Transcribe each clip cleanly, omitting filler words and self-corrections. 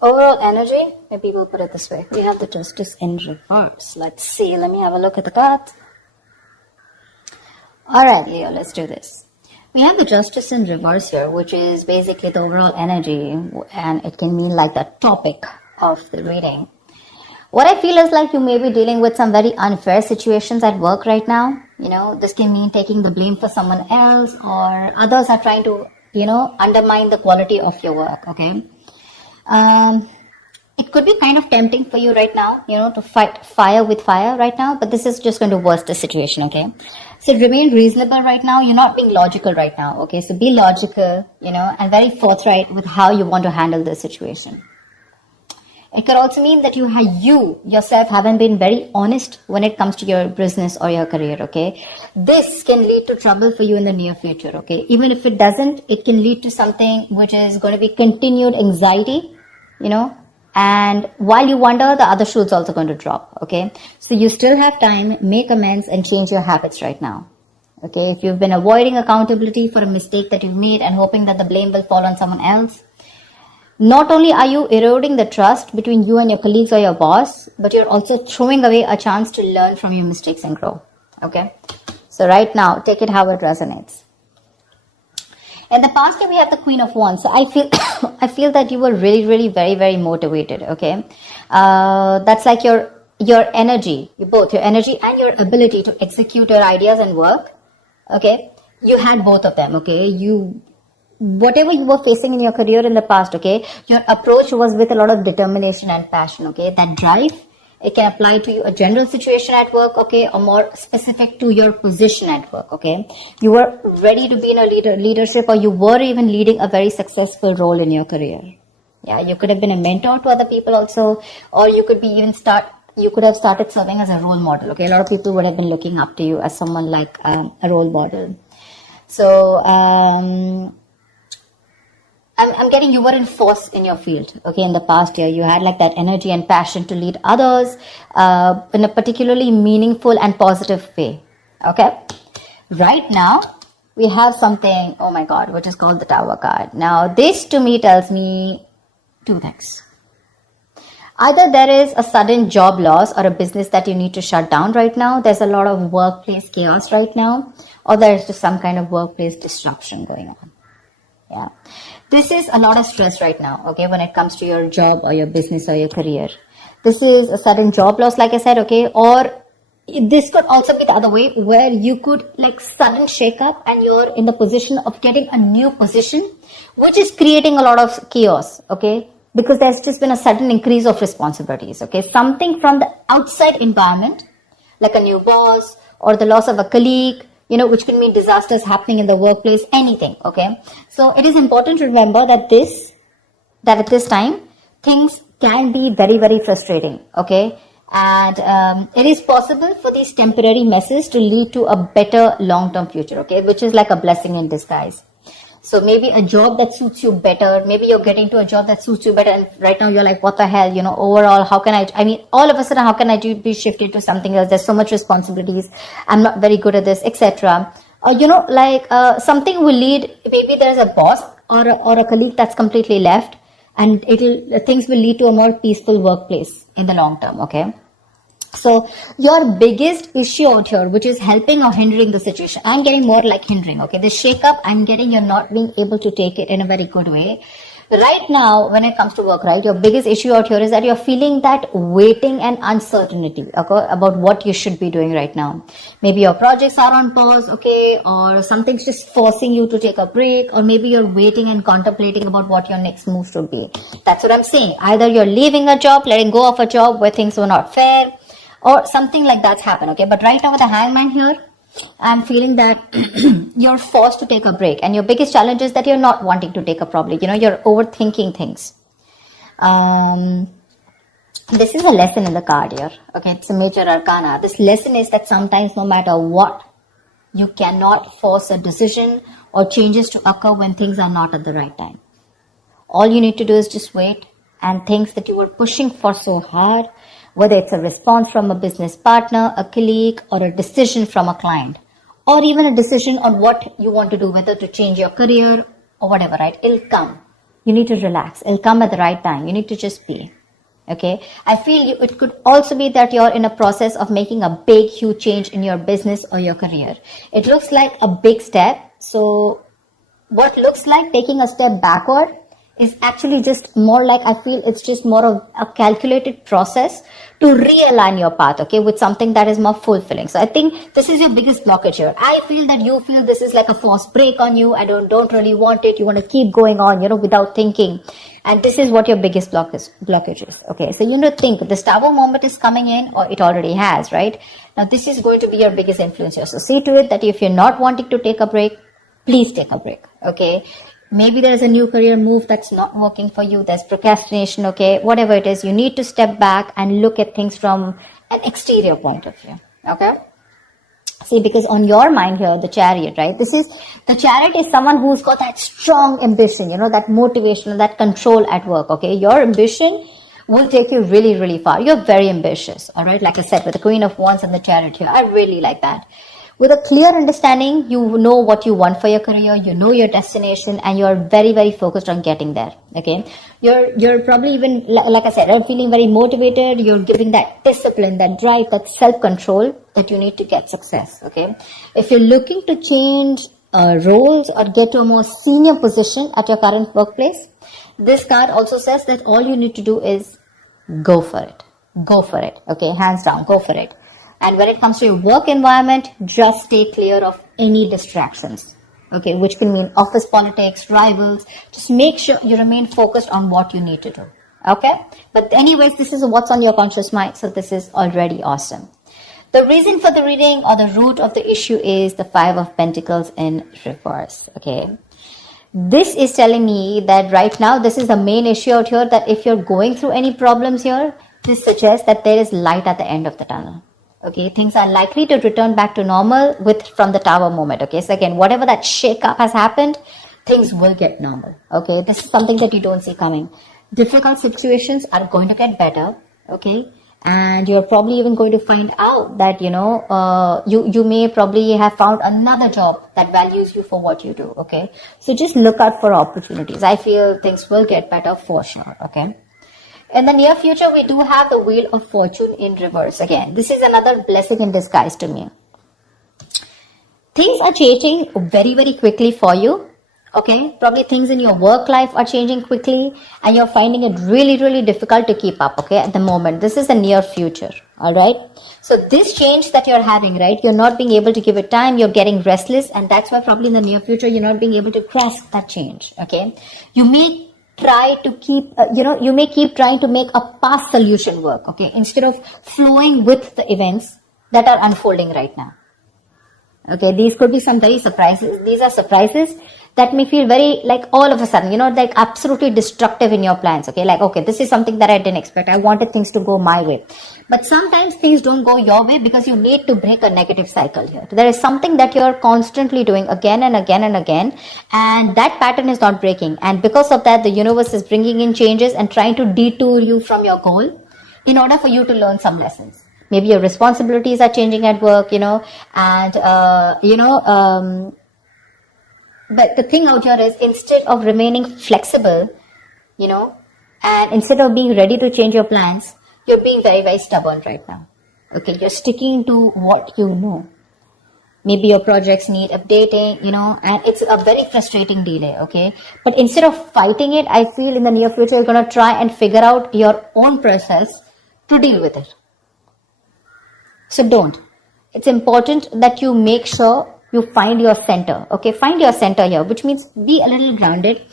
Overall energy, maybe we'll put it this way. We have the Justice in reverse. Let's see. Let me have a look at the cards. Alright, Leo, let's do this. We have the Justice in reverse here, which is basically the overall energy, and it can mean like the topic of the reading. What I feel is like you may be dealing with some very unfair situations at work right now. You know, this can mean taking the blame for someone else, or others are trying to, undermine the quality of your work, okay? It could be kind of tempting for you right now, to fight fire with fire right now, but this is just going to worsen the situation, okay? So remain reasonable right now. You're not being logical right now, okay? So be logical, and very forthright with how you want to handle this situation. It could also mean that you yourself haven't been very honest when it comes to your business or your career, okay? This can lead to trouble for you in the near future, okay? Even if it doesn't, it can lead to something which is going to be continued anxiety, and while you wonder, the other shoe is also going to drop, okay? So you still have time, make amends and change your habits right now, okay? If you've been avoiding accountability for a mistake that you've made and hoping that the blame will fall on someone else, not only are you eroding the trust between you and your colleagues or your boss, but you're also throwing away a chance to learn from your mistakes and grow, okay? So right now, take it how it resonates. In the past year, we have the Queen of Wands. So I feel that you were really, really very, very motivated, okay? That's like your energy, your energy and your ability to execute your ideas and work, okay? You had both of them, okay? Whatever you were facing in your career in the past, okay? Your approach was with a lot of determination and passion, okay? That drive, it can apply to you a general situation at work, okay, or more specific to your position at work, okay? You were ready to be in a leadership, or you were even leading a very successful role in your career. Yeah, you could have been a mentor to other people also, or you could be you could have started serving as a role model, okay? A lot of people would have been looking up to you as someone like a role model. So, I'm getting you were in force in your field, okay, in the past year. You had like that energy and passion to lead others in a particularly meaningful and positive way, okay? Right now, we have something, oh my God, which is called the Tower card. Now, this to me tells me two things. Either there is a sudden job loss or a business that you need to shut down right now. There's a lot of workplace chaos right now, or there's just some kind of workplace disruption going on. Yeah. This is a lot of stress right now, okay, when it comes to your job or your business or your career. This is a sudden job loss, like I said, okay, or this could also be the other way, where you could like sudden shake up and you're in the position of getting a new position, which is creating a lot of chaos, okay, because there's just been a sudden increase of responsibilities, okay, something from the outside environment, like a new boss or the loss of a colleague, which can mean disasters happening in the workplace, anything, okay? So it is important to remember that at this time, things can be very, very frustrating, okay? And it is possible for these temporary messes to lead to a better long-term future, okay? Which is like a blessing in disguise. So maybe a job that suits you better, maybe you're getting to a job that suits you better, and right now you're like, what the hell, overall, how can all of a sudden, how can I be shifted to something else? There's so much responsibilities. I'm not very good at this, etc. Something will lead, maybe there's a boss or a colleague that's completely left, and things will lead to a more peaceful workplace in the long term, okay? So your biggest issue out here, which is helping or hindering the situation, I'm getting more like hindering, okay? The shake up, I'm getting you're not being able to take it in a very good way. Right now, when it comes to work, right, your biggest issue out here is that you're feeling that waiting and uncertainty, okay, about what you should be doing right now. Maybe your projects are on pause, okay, or something's just forcing you to take a break, or maybe you're waiting and contemplating about what your next move should be. That's what I'm saying. Either you're leaving a job, letting go of a job where things were not fair, or something like that's happened, okay? But right now with the Hangman here, I'm feeling that you're forced to take a break, and your biggest challenge is that you're not wanting to take a probably, you're overthinking things. This is a lesson in the card here, okay? It's a major arcana. This lesson is that sometimes no matter what, you cannot force a decision or changes to occur when things are not at the right time. All you need to do is just wait, and things that you were pushing for so hard, whether it's a response from a business partner, a colleague, or a decision from a client, or even a decision on what you want to do, whether to change your career or whatever, right? It'll come. You need to relax. It'll come at the right time. You need to just be. Okay. I feel it could also be that you're in a process of making a big, huge change in your business or your career. It looks like a big step. So what looks like taking a step backward is actually just more like, I feel it's just more of a calculated process to realign your path, okay, with something that is more fulfilling. So I think this is your biggest blockage here. I feel that you feel this is like a forced break on you. I don't really want it. You want to keep going on, without thinking. And this is what your biggest blockage is. Okay, so you need to think this Tower moment is coming in, or it already has, right? Now this is going to be your biggest influence here. So see to it that if you're not wanting to take a break, please take a break. Okay. Maybe there's a new career move that's not working for you. There's procrastination, okay? Whatever it is, you need to step back and look at things from an exterior point of view, okay? See, because on your mind here, the Chariot, right? The Chariot is someone who's got that strong ambition, that motivation, that control at work, okay? Your ambition will take you really, really far. You're very ambitious, all right? Like I said, with the Queen of Wands and the Chariot here, I really like that. With a clear understanding, you know what you want for your career, you know your destination, and you're very, very focused on getting there. Okay. You're probably even, like I said, you're feeling very motivated. You're giving that discipline, that drive, that self-control that you need to get success. Okay. If you're looking to change roles or get to a more senior position at your current workplace, this card also says that all you need to do is go for it. Go for it. Okay. Hands down, go for it. And when it comes to your work environment, just stay clear of any distractions, okay, which can mean office politics, rivals. Just make sure you remain focused on what you need to do, okay? But anyways, this is what's on your conscious mind, so this is already awesome. The reason for the reading or the root of the issue is the Five of Pentacles in reverse, okay? This is telling me that right now, this is the main issue out here, that if you're going through any problems here, this suggests that there is light at the end of the tunnel. Okay, things are likely to return back to normal from the Tower moment. Okay, so again, whatever that shake-up has happened, things will get normal. Okay, this is something that you don't see coming. Difficult situations are going to get better. Okay, and you're probably even going to find out that, you may probably have found another job that values you for what you do. Okay, so just look out for opportunities. I feel things will get better for sure. Okay. In the near future, we do have the Wheel of Fortune in reverse. Again, this is another blessing in disguise to me. Things are changing very, very quickly for you. Okay, probably things in your work life are changing quickly and you're finding it really, really difficult to keep up, okay, at the moment. This is the near future, all right? So this change that you're having, right, you're not being able to give it time, you're getting restless, and that's why probably in the near future, you're not being able to grasp that change, okay? You may try to keep, you may keep trying to make a past solution work, okay, instead of flowing with the events that are unfolding right now. Okay, these could be some very surprises. These are surprises that may feel very, like, all of a sudden, like absolutely destructive in your plans. Okay, like, okay, this is something that I didn't expect. I wanted things to go my way. But sometimes things don't go your way because you need to break a negative cycle here. There is something that you're constantly doing again and again and again, and that pattern is not breaking. And because of that, the universe is bringing in changes and trying to detour you from your goal in order for you to learn some lessons. Maybe your responsibilities are changing at work, and, but the thing out here is, instead of remaining flexible, and instead of being ready to change your plans, you're being very, very stubborn right now. Okay, you're sticking to what you know. Maybe your projects need updating, and it's a very frustrating delay, okay? But instead of fighting it, I feel in the near future, you're going to try and figure out your own process to deal with it. So don't. It's important that you make sure you find your center, okay? Find your center here, which means be a little grounded.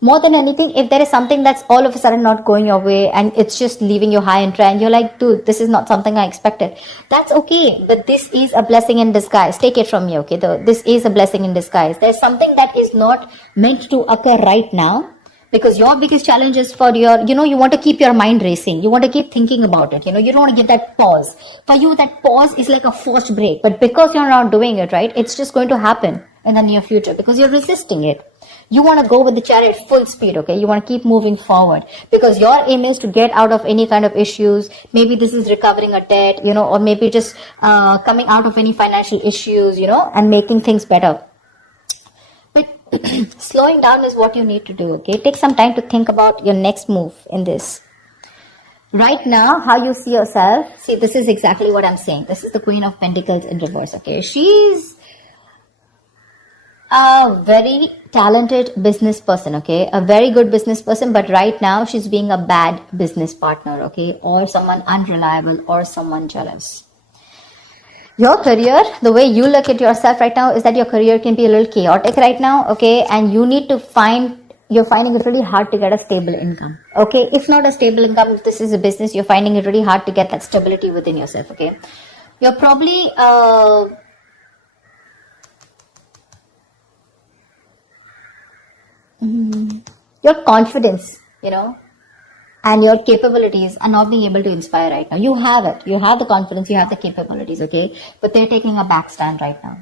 More than anything, if there is something that's all of a sudden not going your way and it's just leaving you high and dry and you're like, dude, this is not something I expected. That's okay, but this is a blessing in disguise. Take it from me, okay? This is a blessing in disguise. There's something that is not meant to occur right now, because your biggest challenge is for your, you want to keep your mind racing. You want to keep thinking about it. You don't want to give that pause. For you, that pause is like a forced break. But because you're not doing it, right, it's just going to happen in the near future because you're resisting it. You want to go with the Chariot full speed, okay? You want to keep moving forward because your aim is to get out of any kind of issues. Maybe this is recovering a debt, or maybe just coming out of any financial issues, and making things better. But Slowing down is what you need to do, okay? Take some time to think about your next move in this. Right now, how you see yourself, see, this is exactly what I'm saying. This is the Queen of Pentacles in reverse, okay? She's a very talented business person, okay? A very good business person, but right now she's being a bad business partner, okay? Or someone unreliable or someone jealous. Your career, the way you look at yourself right now is that your career can be a little chaotic right now, okay? And you need to you're finding it really hard to get a stable income, okay? If not a stable income, if this is a business, you're finding it really hard to get that stability within yourself, okay? You're probably, your confidence, and your capabilities are not being able to inspire right now. You have it. You have the confidence. You have the capabilities, okay? But they're taking a back stand right now.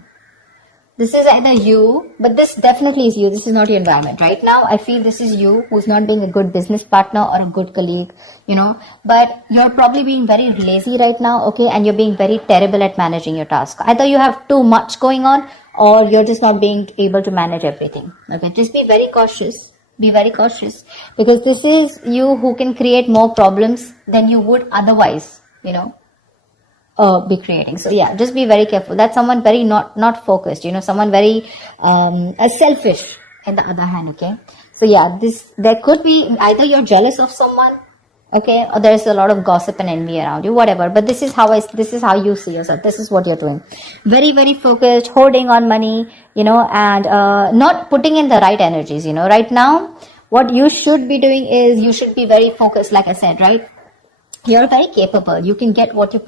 This is either you, but this definitely is you. This is not your environment. Right now, I feel this is you who's not being a good business partner or a good colleague, but you're probably being very lazy right now, okay? And you're being very terrible at managing your task. Either you have too much going on or you're just not being able to manage everything, okay? Just be very cautious. Be very cautious, because this is you who can create more problems than you would otherwise, be creating. So yeah, just be very careful. That's someone very not focused, someone very selfish in the other hand, okay? So yeah, there could be either you're jealous of someone, okay, or there's a lot of gossip and envy around you, whatever. But this is how you see yourself. This is what you're doing. Very, very focused, hoarding on money, and not putting in the right energies, Right now, what you should be doing is you should be very focused, like I said, right? You're very capable. You can get what you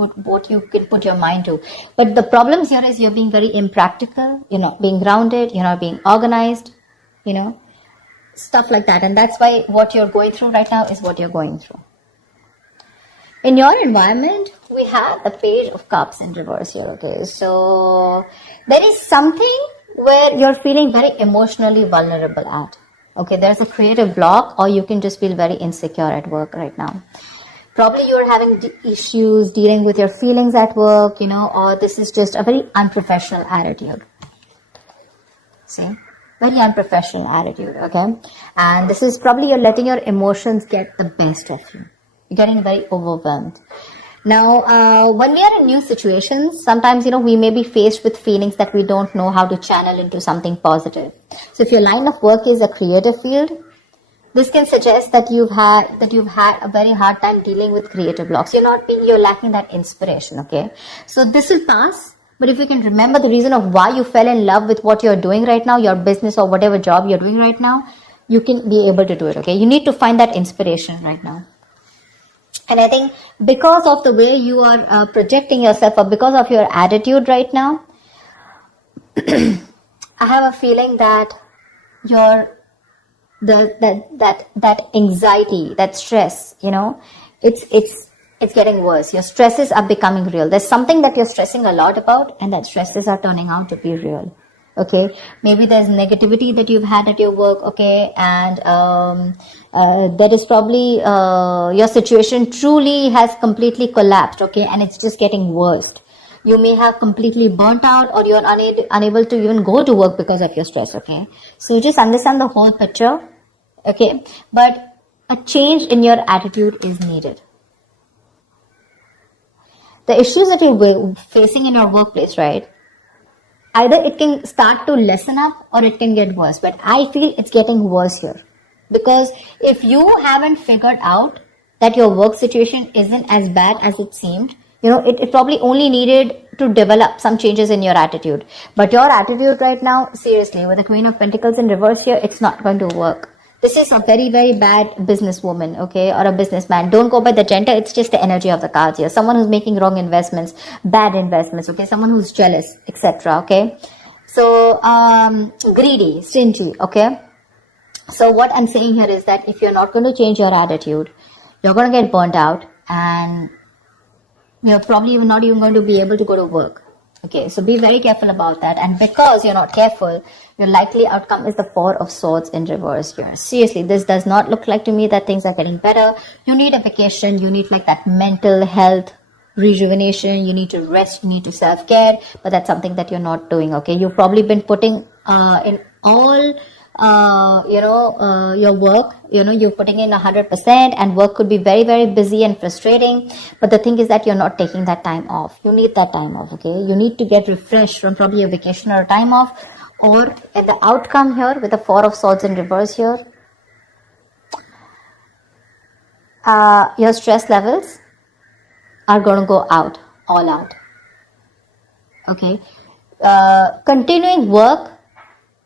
can put your mind to. But the problem here is you're being very impractical, you're not being grounded, you're not being organized, stuff like that. And that's why what you're going through right now is what you're going through. In your environment, we have the Page of Cups in reverse here, okay? So there is something where you're feeling very emotionally vulnerable at, okay? There's a creative block, or you can just feel very insecure at work right now. Probably you're having issues dealing with your feelings at work, or this is just a very unprofessional attitude. See? Very unprofessional attitude, okay? And this is probably you're letting your emotions get the best of you. You're getting very overwhelmed. Now, when we are in new situations, sometimes, we may be faced with feelings that we don't know how to channel into something positive. So if your line of work is a creative field, this can suggest that you've had a very hard time dealing with creative blocks. You're lacking that inspiration, okay? So this will pass, but if you can remember the reason of why you fell in love with what you're doing right now, your business or whatever job you're doing right now, you can be able to do it, okay? You need to find that inspiration right now. And I think because of the way you are projecting yourself, or because of your attitude right now, I have a feeling that that anxiety, that stress, it's getting worse. Your stresses are becoming real. There's something that you're stressing a lot about, and that stresses are turning out to be real. Okay, maybe there's negativity that you've had at your work, okay, and that is probably your situation truly has completely collapsed, okay, and it's just getting worse. You may have completely burnt out, or you're unable to even go to work because of your stress, okay. So just understand the whole picture, okay, but a change in your attitude is needed. The issues that you're facing in your workplace, right? Either it can start to lessen up or it can get worse. But I feel it's getting worse here. Because if you haven't figured out that your work situation isn't as bad as it seemed, it probably only needed to develop some changes in your attitude. But your attitude right now, seriously, with the Queen of Pentacles in reverse here, it's not going to work. This is a very, very bad businesswoman, okay, or a businessman. Don't go by the gender. It's just the energy of the cards here. Someone who's making wrong investments, bad investments, okay, someone who's jealous, etc., okay. So, greedy, stingy, okay. So what I'm saying here is that if you're not going to change your attitude, you're going to get burnt out, and you're probably not even going to be able to go to work. Okay, so be very careful about that. And because you're not careful, your likely outcome is the Four of Swords in reverse here. Seriously, this does not look like to me that things are getting better. You need a vacation. You need like that mental health rejuvenation. You need to rest. You need to self-care. But that's something that you're not doing, okay? You've probably been putting in all your work, you're putting in 100%, and work could be very, very busy and frustrating. But the thing is that you're not taking that time off. You need that time off, okay? You need to get refreshed from probably a vacation or a time off. Or in the outcome here with the Four of Swords in reverse here, your stress levels are going to go out, all out. Okay. Continuing work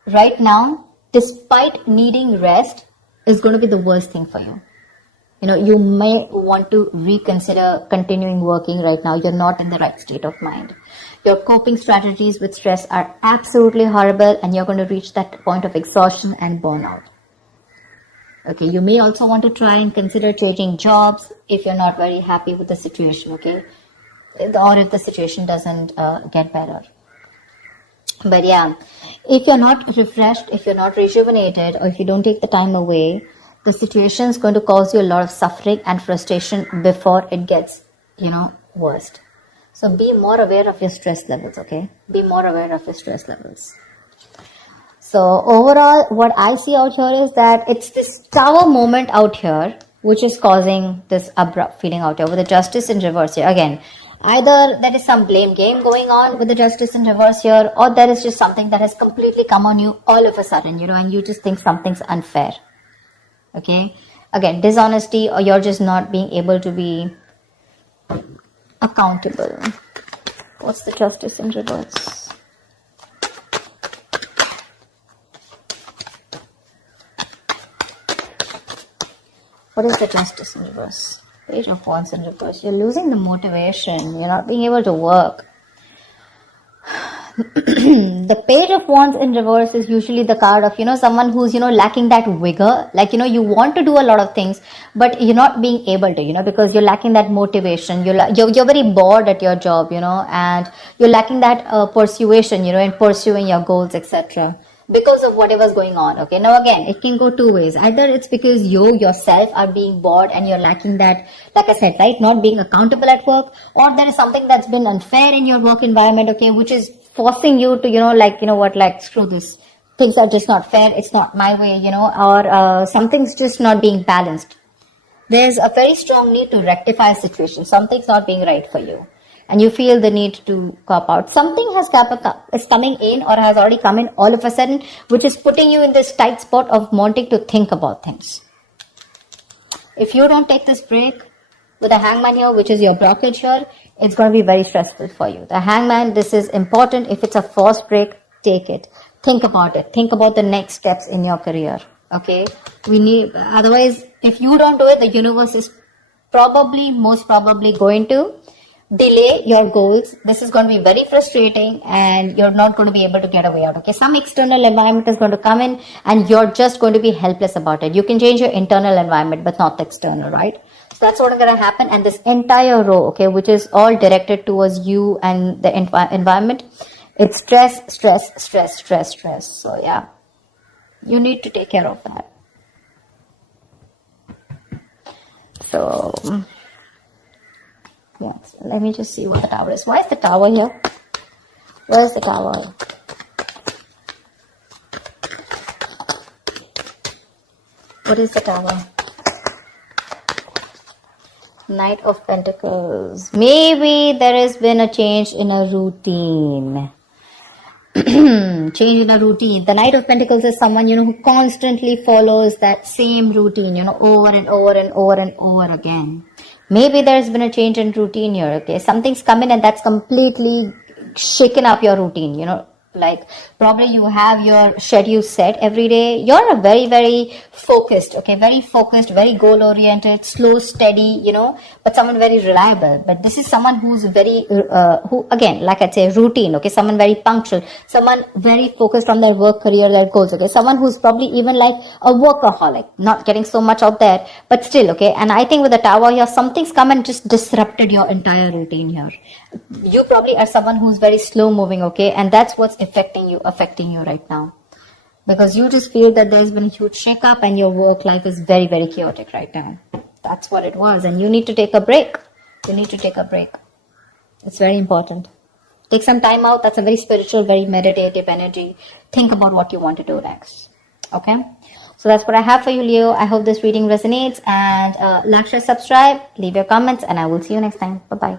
right now, despite needing rest, is going to be the worst thing for you. You may want to reconsider continuing working right now. You're not in the right state of mind. Your coping strategies with stress are absolutely horrible, and you're going to reach that point of exhaustion and burnout. Okay, you may also want to try and consider changing jobs if you're not very happy with the situation, okay? Or if the situation doesn't get better. But yeah, if you're not refreshed, if you're not rejuvenated, or if you don't take the time away, the situation is going to cause you a lot of suffering and frustration before it gets, worst. So be more aware of your stress levels, okay? Be more aware of your stress levels. So overall, what I see out here is that it's this Tower moment out here, which is causing this abrupt feeling out here with the Justice in reverse here. Again, either there is some blame game going on with the Justice in reverse here, or there is just something that has completely come on you all of a sudden, and you just think something's unfair. Okay? Again, dishonesty, or you're just not being able to be accountable. What's the Justice in reverse? What is the Justice in reverse? Page of Wands in reverse. You're losing the motivation. You're not being able to work. The Page of Wands in reverse is usually the card of, someone who's, lacking that vigor. Like, you want to do a lot of things, but you're not being able to, because you're lacking that motivation. You're very bored at your job, and you're lacking that persuasion, in pursuing your goals, etc. Because of whatever's going on. Okay, now again, it can go two ways. Either it's because you yourself are being bored and you're lacking that, like I said, right, not being accountable at work, or there is something that's been unfair in your work environment, okay, which is forcing you to, screw this. Things are just not fair. It's not my way, or something's just not being balanced. There's a very strong need to rectify a situation. Something's not being right for you, and you feel the need to cop out. Something is coming in, or has already come in all of a sudden, which is putting you in this tight spot of wanting to think about things. If you don't take this break with the Hangman here, which is your blockage here, it's going to be very stressful for you. The Hangman, this is important. If it's a forced break, take it. Think about it. Think about the next steps in your career. Okay? Otherwise, if you don't do it, the universe is most probably going to delay your goals. This is going to be very frustrating, and you're not going to be able to get away out. Okay, some external environment is going to come in, and you're just going to be helpless about it. You can change your internal environment, but not the external, right? So that's what's going to happen. And this entire row, okay, which is all directed towards you and the environment, it's stress, stress, stress, stress, stress. So yeah, you need to take care of that. So yeah, so let me just see what the Tower is. Why is the Tower here? Where is the Tower? What is the Tower? Knight of Pentacles. Maybe there has been a change in a routine. Change in a routine. The Knight of Pentacles is someone, who constantly follows that same routine, over and over and over and over again. Maybe there's been a change in routine here, okay? Something's come in and that's completely shaken up your routine, like probably you have your schedule set every day. You're a very, very focused, okay? Very focused, very goal-oriented, slow, steady, but someone very reliable. But this is someone who's very, who again, like I'd say, routine, okay? Someone very punctual, someone very focused on their work, career, their goals, okay? Someone who's probably even like a workaholic, not getting so much out there, but still, okay? And I think with the Tower here, something's come and just disrupted your entire routine here. You probably are someone who's very slow moving, okay? And that's what's affecting you right now. Because you just feel that there's been a huge shake-up and your work life is very, very chaotic right now. That's what it was. And you need to take a break. You need to take a break. It's very important. Take some time out. That's a very spiritual, very meditative energy. Think about what you want to do next. Okay? So that's what I have for you, Leo. I hope this reading resonates. And like, share, subscribe, leave your comments, and I will see you next time. Bye-bye.